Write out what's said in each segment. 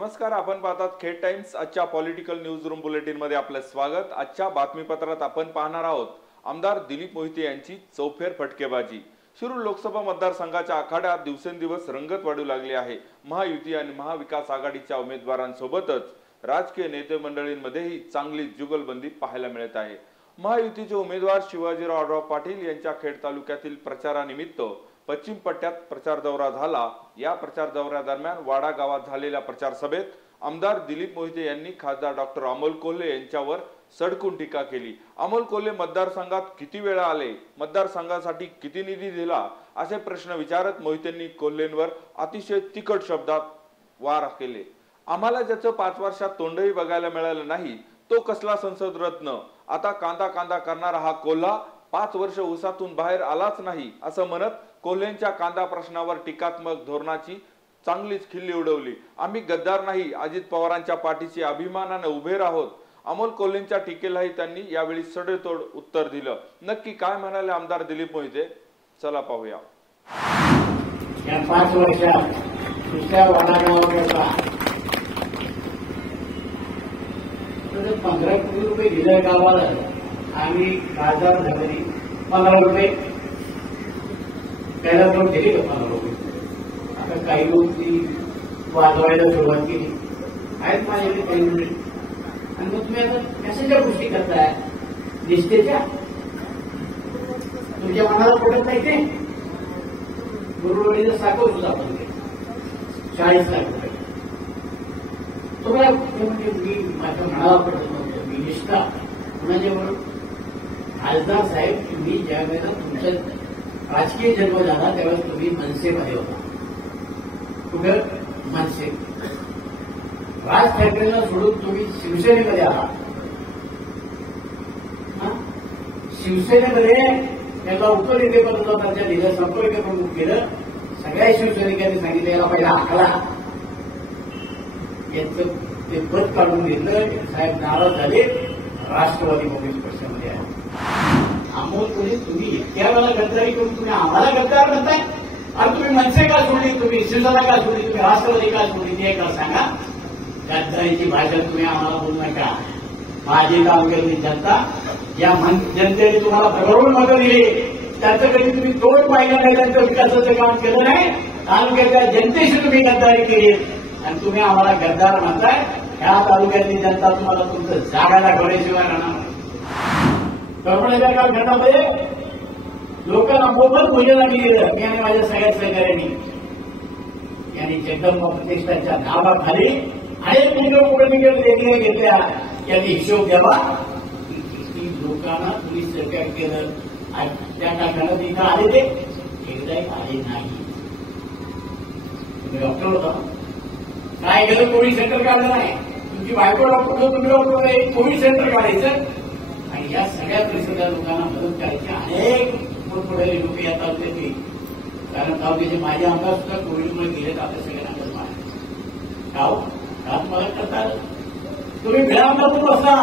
नमस्कार, आपण पाहतात खेड टाइम्स. आजच्या पॉलिटिकल न्यूज रूम बुलेटिन मध्ये आपलं स्वागत. आजच्या बातमीपत्रात आपण पाहणार आहोत आमदार दिलीप मोहिते यांची चौफेर फटकेबाजी. शिरूर लोकसभा मतदारसंघाच्या आखाड्यात दिवसेंदिवस रंगत वाढू लागली आहे. महायुती आणि महाविकास आघाडीच्या उमेदवारांसोबतच राजकीय नेते मंडळींमध्येही चांगली जुगलबंदी पाहायला मिळत आहे. महायुतीचे उमेदवार शिवाजीराव पाटील यांच्या खेड तालुक्यातील प्रचारानिमित्त पश्चिम पट्ट्यात प्रचार दौरा झाला. या प्रचार दौऱ्यादरम्यान वाडा गावात झालेल्या प्रचार सभेत आमदार दिलीप मोहिते यांनी खासदार डॉक्टर अमोल कोल्हे यांच्यावर सडकून टीका केली. अमोल कोल्हे मतदारसंघात किती वेळा आले, मतदारसंघासाठी किती निधी दिला, असे प्रश्न विचारत मोहितेंनी कोल्हेंवर अतिशय तिखट शब्दात वार केले. आम्हाला ज्याचं 5 वर्षात तोंडही बघायला मिळालं नाही तो कसला संसद रत्न. आता कांदा कांदा करणारा हा कोल्हा 5 वर्ष उसातून बाहेर आलाच नाही असं म्हणत कोल्हेंच्या कांदा प्रश्नावर टीकात्मक धोरणाची चांगलीच खिल्ली उडवली. आम्ही गद्दार नाही, अजित पवारांच्या पाठीशी अभिमानाने उभे राहोत. अमोल कोल्हेंच्या टीकेलाही त्यांनी यावेळी सडेतोड उत्तर दिलं. नक्की काय म्हणाले आमदार दिलीप मोहिते, चला पाहूया. या 5 वर्षात दुसऱ्या वाडागावाकरता 15 कोटी रुपये दिले गावाला. आम्ही खासदार झाले 15 रुपये त्याला लोक दिले का 15 रुपये. आता काही लोक ती वाजवायला सुरुवात केली आहेत माझ्याकडे काही मुली. आणि मग तुम्ही आता कशाच्या गोष्टी करताय निष्ठेच्या? तुमच्या मनाला पडत नाही ते. गुरुवारीचं साखर सुद्धा आपण 40 लाख रुपये तुम्हाला म्हणजे मी माझ्या मनाला पडत नव्हतं. मी निष्ठा कुणाच्या म्हणून खासदार साहेब, तुम्ही ज्या वेळेला तुमच्या राजकीय जन्म झाला त्यावेळेस तुम्ही मनसेमध्ये होता. कुठं? मनसे. राज ठाकरेंना सोडून तुम्ही शिवसेनेमध्ये आला. शिवसेनेमध्ये त्याला उपनेतेपदाच्या दिलं, संपर्क प्रमुख केलं. सगळ्या शिवसैनिकांनी सांगितलं याला पहिला आखला. यांचं ते पद काढून घेतलं. साहेब नाराज झाले, राष्ट्रवादी काँग्रेस पक्षामध्ये आहे. अमोल कोल्हे तुम्ही इतक्या वेळा गद्दारी करून तुम्ही आम्हाला गद्दार म्हणताय. आणि तुम्ही मनसे का सोडली, तुम्ही शिवसेना का सोडली, तुम्ही राष्ट्रवादी का सोडली, ते का सांगा. गद्दारीची भाषा तुम्ही आम्हाला बोलू नका. माझी काम केली जनता, या जनतेने तुम्हाला भरभरून मतं दिली, त्याचं कधी तुम्ही तोड पाहिलं नाही, त्यांचं विकासाचं काम केलं नाही. तालुक्याच्या जनतेशी तुम्ही गद्दारी केली आणि तुम्ही आम्हाला गद्दार म्हणताय. ह्या तालुक्यातली जनता तुम्हाला तुमचं जागा दाखवल्याशिवाय राहणार नाही. परभणीच्या काळ घटनामध्ये लोकांना मोफत भोजन दिलं मी आणि माझ्या सगळ्या सहकार्यांनी. यांनी जगदंबा प्रतिष्ठानच्या नावाखाली अनेक निवडणुकीच्या देणग्या घेतल्या. यांनी हिशोब द्यावा. लोकांना तुम्ही सरकार केलं त्या टाकाला तिथं आले, ते एकदाही आले नाही. तुम्ही डॉक्टर होता, काय केलं? कोविड सेंटर काढलं नाही. तुमची बायको डॉक्टर, तुम्ही डॉक्टर, कोविड सेंटर काढायचं आणि या सगळ्या परिसरातल्या लोकांना मदत करायची. अनेक मोठमोठे लोक या तालुक्यातली, कारण तालुक्याचे माझे आमदार सुद्धा कोविडमुळे गेलेत. आपल्या सगळ्यांना गाव मदत करतात. तुम्ही भेळामधून बसला,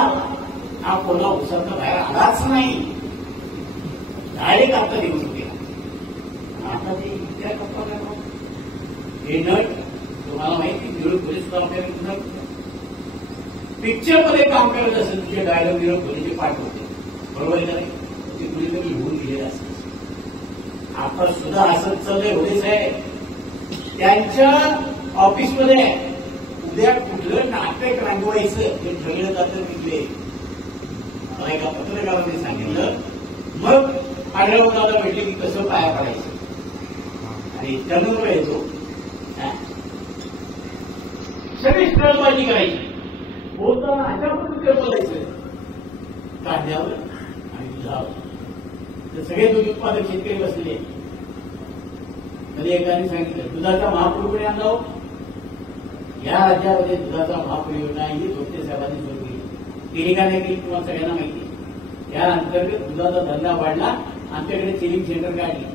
हा कोल्हा उसातनं बाहेर आलाच नाही. डायरेक्ट आता निवडून गेला. आता ते इतक्या गप्पा हे नट तुम्हाला माहिती, निवडून पोलीस काम करत पिक्चर मध्ये काम करत असेल, तुझे डायलॉग निवडून पोलीसचे पाठ होते, बरोबर आहे का नाही? ते कुणीतरी लिहून गेलेलं असेल. आता सुद्धा असंच चाललंय. होते साहेब त्यांच्या ऑफिसमध्ये उद्या कुठलं नाटक रंगवायचं हे ठरलं जातं. तिकडे मला एका पत्रकारांनी सांगितलं, मग आढळून दादा भेटले की कसं पाया पडायचं आणि त्यानंतर येतो सगळी स्ट्रॉलबाजी करायची. बोलताना अशा पद्धतीने बोलायचं काढण्यावर आणि दुधावर. तर सगळे दूध उत्पादक शेतकरी बसले. कधी एकाने सांगितलं दुधाचा महापुर कोणी आणला हो? या राज्यामध्ये दुधाचा महापुर योजना ही धोत्रे साहेबांनी सुरू केली. केली का नाही केली तुम्हाला सगळ्यांना माहिती. या अंतर्गत दुधाचा धंदा वाढला. आमच्याकडे चिलिंग सेंटर काढली.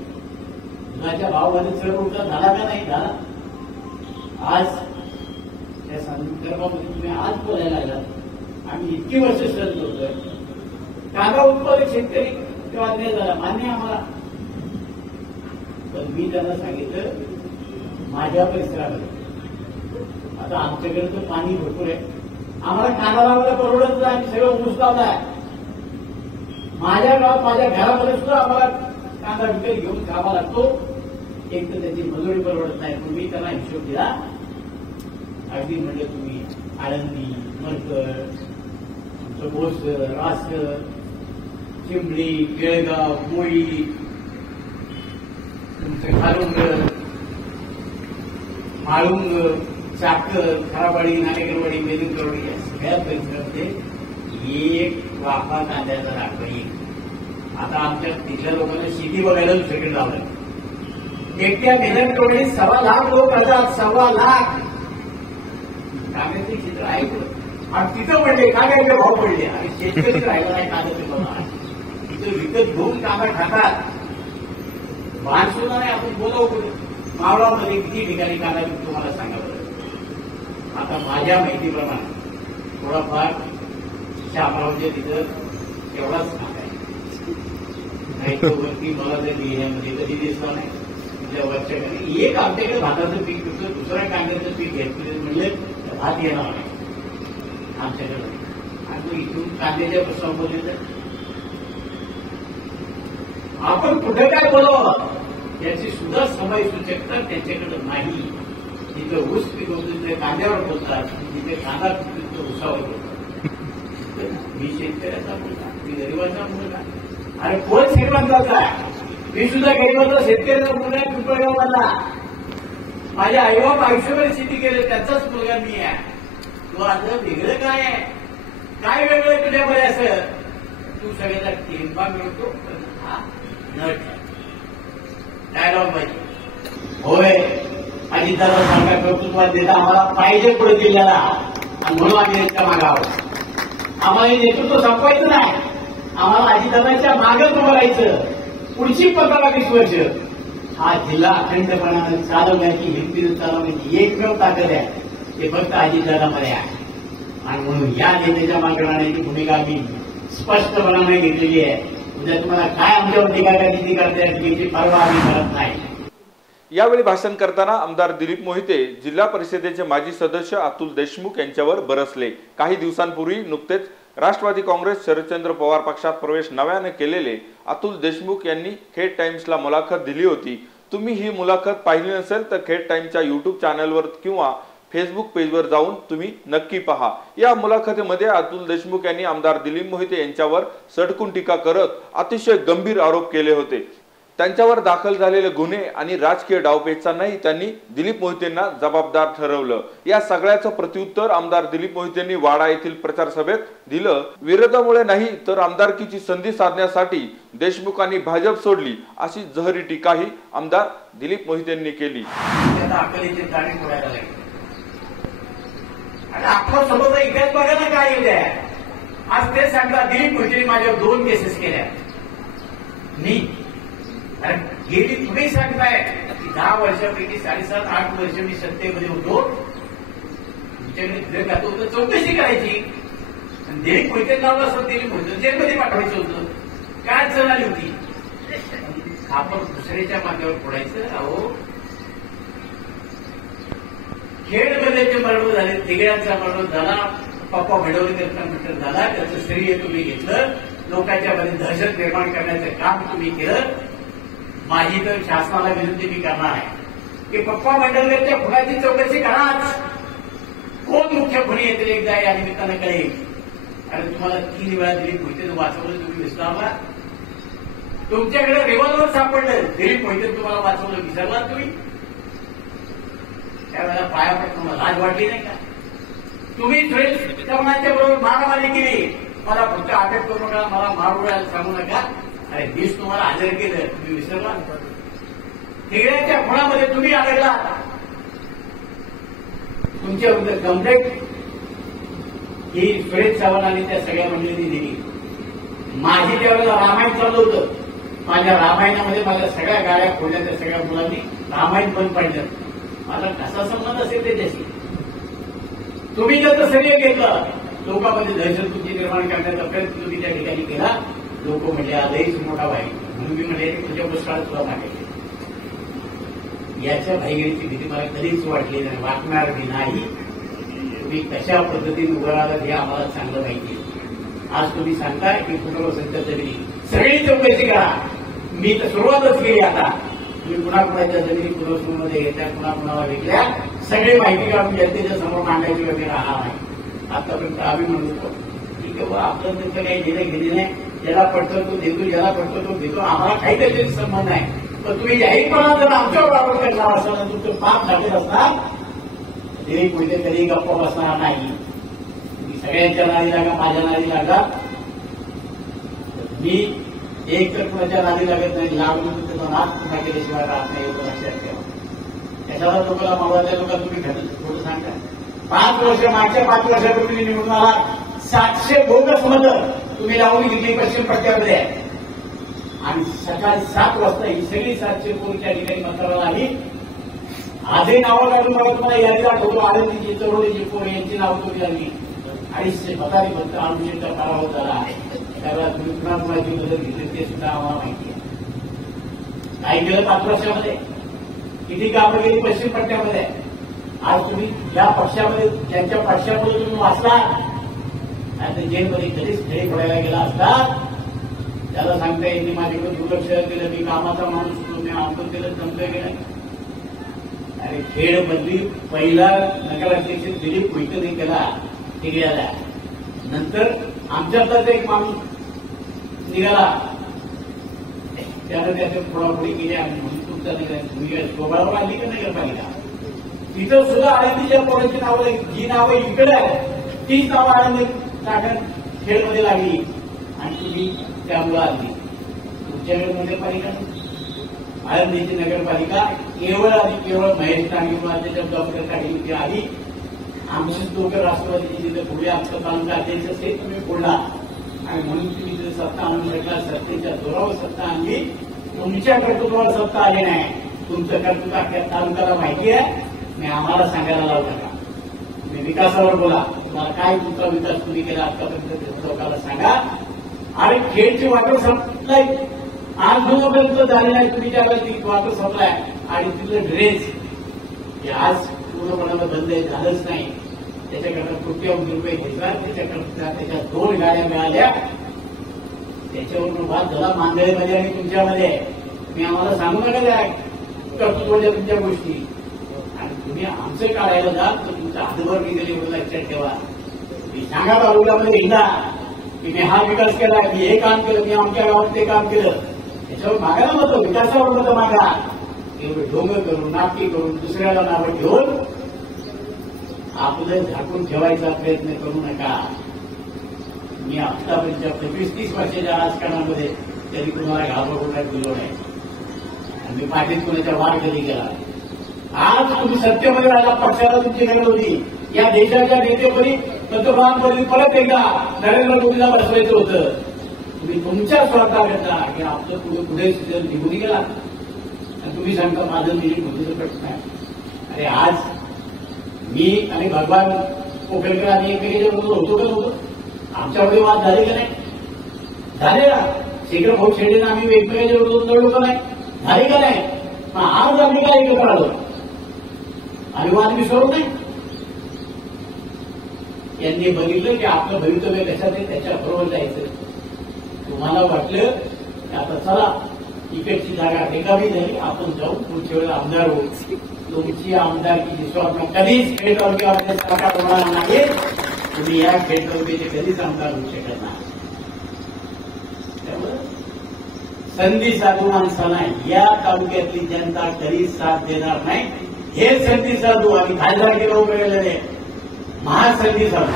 दुधाच्या भावामध्ये चढ उतार झाला का नाही झाला. आज त्या संदर्भामध्ये तुम्ही आज बोलायला लागलात. आम्ही इतकी वर्ष सहज होतोय. कांदा उत्पादक शेतकरी तेव्हा अन्याय झाला, मान्य आम्हाला. पण मी त्यांना सांगितलं माझ्या परिसरामध्ये आता आमच्याकडे तर पाणी भरपूर आहे, आम्हाला कांदा लावायला परवडत नाही, आम्ही सगळं ऊस लावलाय. माझ्या गावात माझ्या घरामध्ये सुद्धा आम्हाला कांदा विकत घेऊन खावा लागतो. एक तर त्याची मजुरी परवडत नाही. तुम्ही त्यांना हिशोब दिला, अगदी म्हणजे तुम्ही आळंदी, मरकड, तुमचं बोस, रास, चिंबळी, केळगाव, मोळी, तुमचं खारुंग, माळुंग, चाकर, खराबाडी, नाणेकरवाडी, मेदिनकरवाडी या सगळ्या परिसरामध्ये एक वाफा कांद्याचा दाखवा येईल. आता आमच्या तिथल्या लोकांना शेती बघायला दुसरीकडे लावलं. एकट्या मेदिनकरवाडी 1.25 लाख लोक असतात, 1.25 लाख. कांद्याचे चित्र आहे आणि तिथं पडले कांद्याचे भाव पडले आणि शेतकरी राहिला नाही कांद्याचे भाव. तिथं विकत घेऊन कांदा खातात. बांधसुद्धा नाही. आपण बोलावं मावळामध्ये किती ठिकाणी कांदा विकतो मला सांगा बरं. आता माझ्या माहितीप्रमाणे थोडाफार शामरावच्या तिथं एवढाच कांदा आहे. नाही तो वरती मला त्या बियाण्यामध्ये कधी दिसला नाही. तुझ्या वर्षाकडे एक आमच्याकडे भाताचं पीक पिकतं, दुसऱ्या कांद्याचं पीक घेतलं म्हणजे भात येणार नाही आमच्याकडे. आणि तो इथून कांद्याच्या प्रश्नामध्ये आपण कुठे काय बोलावं याची सुद्धा समय सूचकता त्यांच्याकडे नाही. जिथे ऊस पिकवतो तिथे कांद्यावर बोलतात, जिथे कांदा पिकतो ऊसावर बोलतात. मी शेतकऱ्याचा मुलगा, मी गरिबाचा मुलगा. अरे कोण श्रीमंताचा आहे? मी सुद्धा गरिबाचा शेतकऱ्याचा मुलगा आहे. पिंपळगावला माझ्या आईबाप आयुष्यभर शेती केली, त्याचाच मुलगा मी आहे. तो आता वेगळं काय आहे? काय वेगळं तुझ्यामध्ये असं? तू सगळ्याला टेंबा मिळतो, हा नट डायलॉग पाहिजे. होय अजितदादा सांगा कर्तृत्वात देता आम्हाला पाहिजे पुढे जिल्ह्याला, आणि म्हणून आम्ही त्याच्या मागे आहोत. आम्हाला हे नेतृत्व संपवायचं नाही. आम्हाला अजितदादाच्या मागच उभं राहायचं. पुढची 15-20 वर्ष हा जिल्हा अखंडपणानं चालवण्याची, हिमतीनं चालवण्याची एकमेव ताकद आहे ते फक्त अजितदादामध्ये आहे. आणि म्हणून या नेत्याच्या मागे राहण्याची भूमिका आम्ही स्पष्टपणाने घेतलेली आहे. उद्या तुम्हाला काय आमच्यावर टीका किती करता याची परवा आम्ही करत नाही. यावेळी भाषण करताना आमदार दिलीप मोहिते जिल्हा परिषदेचे माजी सदस्य अतुल देशमुख यांच्यावर बरसले. काही दिवसांपूर्वी नुकतेच राष्ट्रवादी काँग्रेस शरदचंद्र पवार पक्षात प्रवेश नव्याने केलेले अतुल देशमुख यांनी खेड टाइम्सला मुलाखत दिली होती. तुम्ही ही मुलाखत पाहिली नसेल तर खेड टाइम्सच्या YouTube चॅनलवर किंवा फेसबुक पेजवर जाऊन तुम्ही नक्की पहा. या मुलाखतीमध्ये अतुल देशमुख यांनी आमदार दिलीप मोहिते यांच्यावर सडकून टीका करत अतिशय गंभीर आरोप केले होते. त्यांच्यावर दाखल झालेले गुन्हे आणि राजकीय डावपेचा नाही त्यांनी दिलीप मोहितेंना जबाबदार ठरवलं. या सगळ्याचं प्रत्युत्तर आमदार दिलीप मोहितेंनी वाडा येथील प्रचार सभेत दिलं. विरोधामुळे नाही तर आमदारकीची संधी साधण्यासाठी देशमुखांनी भाजप सोडली अशी जहरी टीकाही आमदार दिलीप मोहितेंनी केली. आणि आपला समोर इतिहास बघा ना काय येते. आज ते सांगता दिलीप मोहितेंनी माझ्यावर 2 केसेस केल्या. मी गेली तुम्ही सांगताय की 10 वर्षापैकी 7.5-8 वर्ष मी सत्तेमध्ये होतो. तुमच्याकडे जातो तर चौकशी करायची. दिलीप मोहिते नाव असं दिलीप मोहिते जेलमध्ये पाठवायचं होतं. काय चढाली होती? आपण दुसऱ्याच्या माथ्यावर फोडायचं. अहो खेडमध्ये जे मरण झाले, तिघड्यांचा मरण झाला, पप्पा भडवलीकरचा मृत्यू झाला, त्याचं श्रेय तुम्ही घेतलं. लोकांच्या मध्ये दहशत निर्माण करण्याचं काम तुम्ही केलं. माझी तर शासनाला विनंती मी करणार आहे की पप्पा मंडलकरच्या खुनाची चौकशी कराच. कोण मुख्य खुनी येतील एकदा या निमित्तानं कळेल. आणि तुम्हाला 3 वेळा दिलीप मोहिते वाचवलं, तुम्ही विसरला. तुमच्याकडे रिव्हॉल्वर सापडलं, दिलीप मोहिते तुम्हाला वाचवलं, विसरलात तुम्ही. त्यावेळेला पाया पडत तुम्हाला लाज वाटली नाही का? तुम्ही तरुणांच्या बरोबर मारामारी केली. मला फक्त अटक करू नका, मला मारू सांगू नका. अरे मीच तुम्हाला हजर केलं, तुम्ही विसरला. तिघड्यांच्या खुणामध्ये तुम्ही अडकला. तुमच्या कंप्लेंट ही सुरेश चव्हाण आणि त्या सगळ्या मंडळींनी दिली. माझी त्यावेळेला रामायण चालू होतं. माझ्या रामायणामध्ये माझ्या सगळ्या गाड्या खोडल्या, त्या सगळ्या मुलांनी रामायण बंद पाडलं. माझा कसा संबंध असेल त्याच्याशी? तुम्ही जर श्रेय घेतलं, लोकांमध्ये दहशतबुद्धी निर्माण करण्याचा प्रयत्न तुम्ही त्या ठिकाणी केला. लोक म्हणजे आजही मोठा वाईट म्हणून मी म्हणजे तुझ्या पुस्तकात सुद्धा मागायचे. याच्या भाईगिरीची भीती मला कधीच वाटली नाही, वाटणार नाही. तुम्ही कशा पद्धतीने उभं राहतात हे आम्हाला चांगलं माहिती आहे. आज तुम्ही सांगताय की पुनर्वसंत जमिनी सगळी चौकशी करा. मी तर सुरुवातच केली. आता तुम्ही कुणाकुणाच्या जमिनी पुनर्वसनमध्ये घेतल्या, कुणाकुणाला विकल्या, सगळी माहिती काढून जनतेच्या समोर मांडायची वगैरे राहणार नाही. आतापर्यंत आम्ही म्हणतो ठीक आहे, आपलं त्यांचं काही घेणं गेले नाही. ज्याला पडतो तो देतो, ज्याला पडतो तो देतो. आम्हाला काही त्याच्याशी संबंध नाही. पण तुम्ही जाहीरपणा जर आमच्यावर आरोप करणार असाल तर तुमचं पाप झालेलं असणार. दिलीप मोहिते कधी गप्पा बसणार नाही. तुम्ही सगळ्यांच्या नादी लागा, माझ्या नादी लागा. मी एक तर कुणाच्या नादी लागत नाही. लागून त्याचा नाश पुन्हा केल्याशिवाय राहत नाही. एवढं लक्षात ठेवा. त्याच्यावर लोकांना मावळत्या लोकांना तुम्ही थोडं सांगा. 5 वर्ष मागच्या 5 वर्षापूर्वी निवडून आला 700 बोगस मतं तुम्ही लावून घेतली पश्चिम पट्ट्यामध्ये. आणि सकाळी 7 वाजता ही सगळी 700 पोल त्या ठिकाणी मतदाराला आली. आजही नावं काढून मला तुम्हाला यादी आठवतो. आनंदीची, चौरडीची पोर यांची नावं तुम्ही लागली आणि स्वतःही फक्त अनुषेचा पराभव झाला आहे. त्यावेळेला तुम्ही पुन्हा कुणाची मदत घेतली ते सुद्धा आम्हाला माहिती आहे. काय केलं 5 वर्षामध्ये, किती कामं केली पश्चिम पट्ट्यामध्ये. आज तुम्ही ज्या पक्षामध्ये, ज्यांच्या पक्षामध्ये तुम्ही वाचला आता जेलमध्ये कधीच खेळी पडायला गेला असता त्याला सांगता येईल माझ्याकडे दुर्लक्ष केलं, मी कामाचा माणूस होतो, मी आमचं केलं, जमतंय गेलं. अरे खेडमध्ये पहिला नगराध्यक्ष दिलीप मोहिते केला हे गेला. नंतर आमच्यातलाच एक माणूस निघाला, त्यानं त्याच्या फोडाफोडी केली आणि म्हणून तुमचा निघाला शोभावर आली का नगरपालिका. तिथं सुद्धा आनंदीच्या पोरांची नावं, जी नावं इकडे आहे तीच नावं आनंदी टाकत खेळमध्ये लागली आणि तुम्ही त्यामुळे आली. तुमच्याकडे नगरपालिका, आळंदीची नगरपालिका केवळ आणि केवळ महेश त्याच्या जबाबदारीसाठी आली. आमचीच लोक राष्ट्रवादीची तिथे पुढे आमचं तालुका अध्यक्ष असेल तुम्ही बोलला आणि म्हणून तुम्ही तिथे सत्ता आणू शकला. सत्तेच्या जोरावर सत्ता आणली. तुमच्या कर्तृत्वावर सत्ता आली नाही. तुमचं कर्तृत्व अख्या तालुक्याला माहिती आहे. मी आम्हाला सांगायला लावू नका. तुम्ही विकासावर बोला. तुम्हाला काय तुमचा विकास तुम्ही केला आतापर्यंत लोकांना सांगा. आणि खेळची वाटर सप्लाय आज जोपर्यंत झाली नाही तुम्ही त्याला ती वाटर सप्लाय आणि तिथलं ड्रेस हे आज पूर्णपणाला बंद झालंच नाही. त्याच्याकरता कोट्यवधी रुपये घेतला. त्याच्याकरता त्याच्या 2 गाड्या मिळाल्या. त्याच्यावरून वाद झाला मांजळेमध्ये आणि तुमच्यामध्ये. तुम्ही आम्हाला सांगू नका त्या कर्तृत्वाच्या तुमच्या गोष्टी. आणि तुम्ही आमचं काढायला जाल तर तुमचं हातभर निघेल एवढं लक्षात ठेवा. मी सांगा तालुक्यामध्ये एकदा की मी हा विकास केला, मी हे काम केलं, मी आमच्या गावात ते काम केलं. त्याच्यावर मागायला मतं, विकासावर मतं मागा. एवढं ढोंग करून, नाटकी करून, दुसऱ्याला नावं घेऊन आपलं झाकून ठेवायचा प्रयत्न करू नका. मी आतापर्यंतच्या 25-30 वर्षाच्या राजकारणामध्ये तरी कुणाला घाबरवण्यात गेलो नाही. आणि मी पाठीत कुणाच्या वाढ कधी केला. आज तुम्ही सत्तेमध्ये राहिला, पक्षाला तुमची गरज होती. या देशाच्या नेतेपदी, पंतप्रधानपदी परत एकदा नरेंद्र मोदीला बसवायचं होतं. तुम्ही तुमच्या स्वार्थाकरता की आपलं पुढे निघून गेला आणि तुम्ही सांगता माझं दिलीप मोदीचा प्रश्न आहे. अरे आज मी आणि भगवान कोपेकर आणि एकमेकांच्या बरोबर होतो का नव्हतो? आमच्यामध्ये वाद झाले का नाही? झाले ना. शेखर भाऊ शेडेनं आम्ही एकमेकांच्या बरोबर लढलो का नाही? झाले का नाही? पण आज आम्ही काय एकत्र आलो आणि वाद विसरलो नाही. यांनी बघितलं की आपलं भवितव्य कशात आहे त्याच्याबरोबर जायचं. तुम्हाला वाटलं की आता चला इकडची जागा रिकामी झाली, आपण जाऊन पुढच्या वेळेला आमदार होऊ. तुमची आमदारकीची स्वप्न कधीच खेड तालुक्यामध्ये साकार होणार नाही. तुम्ही या खेड तालुक्याचे कधीच आमदार होऊ शकत नाही. त्यामुळे संधी साधू माणसाला या तालुक्यातली जनता कधीच साथ देणार नाही. हे संधी साधू आणि खासदारकीला उभे राहिलेले महासंधी साधू.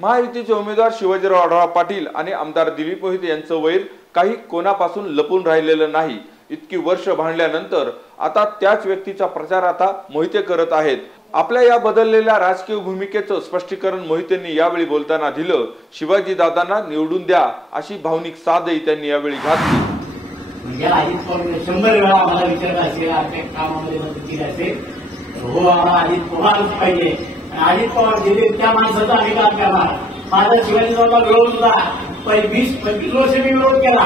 महायुतीचे उमेदवार शिवाजीराव आढळराव पाटील आणि आमदार दिलीप मोहिते यांचं वैर काही कोणापासून लपून राहिलेलं नाही. इतकी वर्ष भांडल्यानंतर आता त्याच व्यक्तीचा प्रचार आता मोहिते करत आहेत. आपल्या या बदललेल्या राजकीय भूमिकेचं स्पष्टीकरण मोहितेंनी यावेळी बोलताना दिलं. शिवाजी दादांना निवडून द्या अशी भावनिक साधही त्यांनी यावेळी घातली. म्हणजे अजित पवार 100 वेळा आम्हाला विचारलं असेल, आपल्या कामामध्ये मदत केली असेल, हो आम्हाला अजित पवारच पाहिजे. अजित पवार गेले त्या माणसाचा आम्ही काम करणार. माझा शिवाजीरावला विरोध होता. 20-25 वर्ष मी विरोध केला.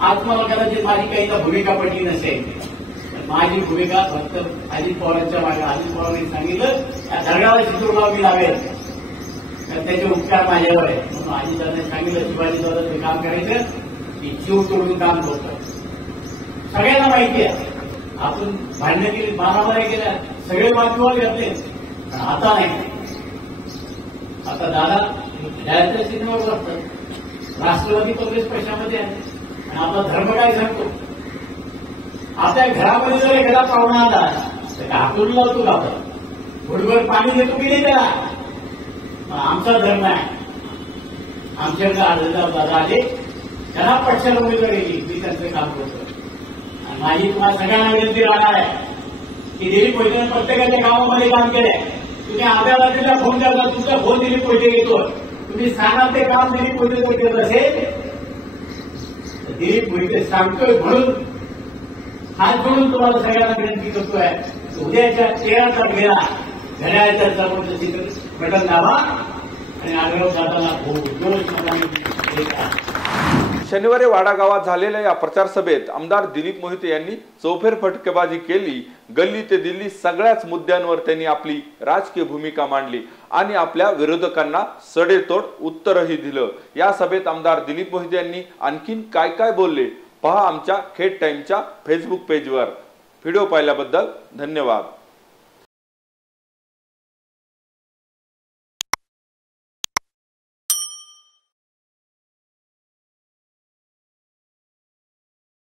आज मला कदाचित माझी काही भूमिका पडली नसेल. माझी भूमिका फक्त अजित पवारांच्या मागे. अजित पवारांनी सांगितलं त्या दर्गाला चितूरगाव मी लावेल. तर त्याचे उपचार माझ्यावर आहे. म्हणून अजितदादांनी सांगितलं शिवाजी दादाचं काम करायचं की जीव तोडून काम करतं. सगळ्यांना माहिती आहे आपण भांडणं केली, मारामारी केल्या, सगळे बाजूवर घेतले, पण आता नाही. आता दादा न्यायाच्या चिन्हावर बसतात, राष्ट्रवादी काँग्रेस पक्षामध्ये आहे आणि आपला धर्म काय सांगतो. आपल्या घरामध्ये जर एखादा पाहुणा आला तर हातून लावतो का आपण, घोडभर पाणी देतो की नाही त्याला. आमचा धर्म आहे. आमच्याकडे दादा आले, त्यांना पक्षाला उमेदवारी दिली, मी त्यांचं काम करतो. आणि माझी तुम्हाला सगळ्यांना विनंती राहणार आहे की दिलीप मोहितेने प्रत्येकाच्या गावामध्ये काम केलंय. तुम्ही अर्ध्या रात्रीला फोन करता, तुमचा फोन दिलीप मोहिते घेतो, तुम्ही सांगा ते काम दिलीप मोहिते जर करत असेल तर दिलीप मोहिते सांगतोय म्हणून हात जोडून तुम्हाला सगळ्यांना विनंती करतोय. उद्याच्या 13 तारखेला घड्याळाच्या चौकाचं चित्र बटन दाबा आणि आग्रह दादाला शनिवारी वाडा गावात झालेल्या या प्रचार सभेत आमदार दिलीप मोहिते यांनी चौफेर फटकेबाजी केली. गल्ली ते दिल्ली सगळ्याच मुद्द्यांवर त्यांनी आपली राजकीय भूमिका मांडली आणि आपल्या विरोधकांना सडेतोड उत्तरही दिलं. या सभेत आमदार दिलीप मोहिते यांनी आणखीन काय काय बोलले पहा आमच्या खेड टाइमच्या फेसबुक पेजवर. व्हिडिओ पाहिल्याबद्दल धन्यवाद.